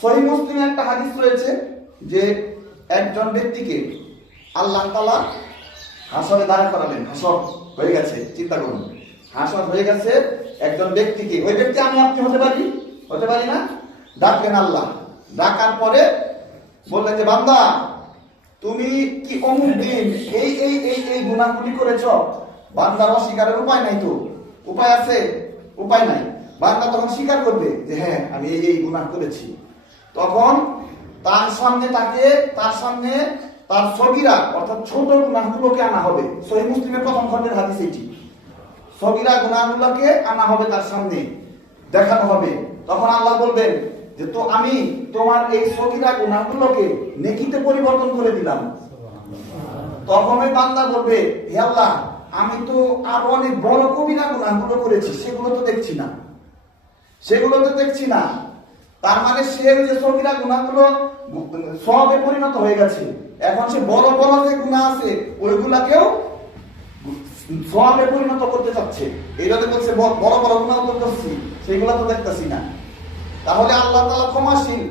সহিহ মুসলিমে একটা হাদিস রয়েছে যে একজন ব্যক্তিকে আল্লাহ তাআলা হাসরে দাঁড়া করালেন। হাসর হয়ে গেছে, চিন্তা করুন, হাসর হয়ে গেছে, একজন ব্যক্তিকে, ওই ব্যক্তি আমি আপনি হতে পারি না? ডাকলেন আল্লাহ, ডাকার পরে বললেন যে বান্দা তুমি কি অমুক দিন এই এই এই এই গুনাহগুলি করেছ? বান্দার অস্বীকারের উপায় নাই, তো উপায় আছে? উপায় নাই। বান্দা তখন স্বীকার করবে যে হ্যাঁ আমি এই এই গুনাহ করেছি। তখন তার সামনে তার সগীরা অর্থাৎ ছোট গুনাহগুলোকে আনা হবে। সহিহ মুসলিমের প্রথম খণ্ডের হাদিস এটি। সগীরা গুনাহগুলোকে আনা হবে, তার সামনে দেখানো হবে। তখন আল্লাহ বলবেন যে তো আমি তোমার এই সগীরা গুনাহগুলোকে নেকিতে পরিবর্তন করে দিলাম। তখন ওই বান্দা বলবে হে আল্লাহ, আমি তো আরো অনেক বড় কবিরা গুনাহগুলো করেছি, সেগুলো তো দেখছি না। তার মানে সে যে সগীরা গুনাহগুলো সওয়াবে পরিণত হয়ে গেছে, এখন সে বড় বড় যে গুনাহ আছে ওইগুলাকেও সওয়াবে পরিণত করতে চাচ্ছে। এইটাতে বলছে বড় বড় গুনাহ তো করছি, সেগুলা তো দেখতেছি না। তাহলে আল্লাহ তাআলা ক্ষমাশীল,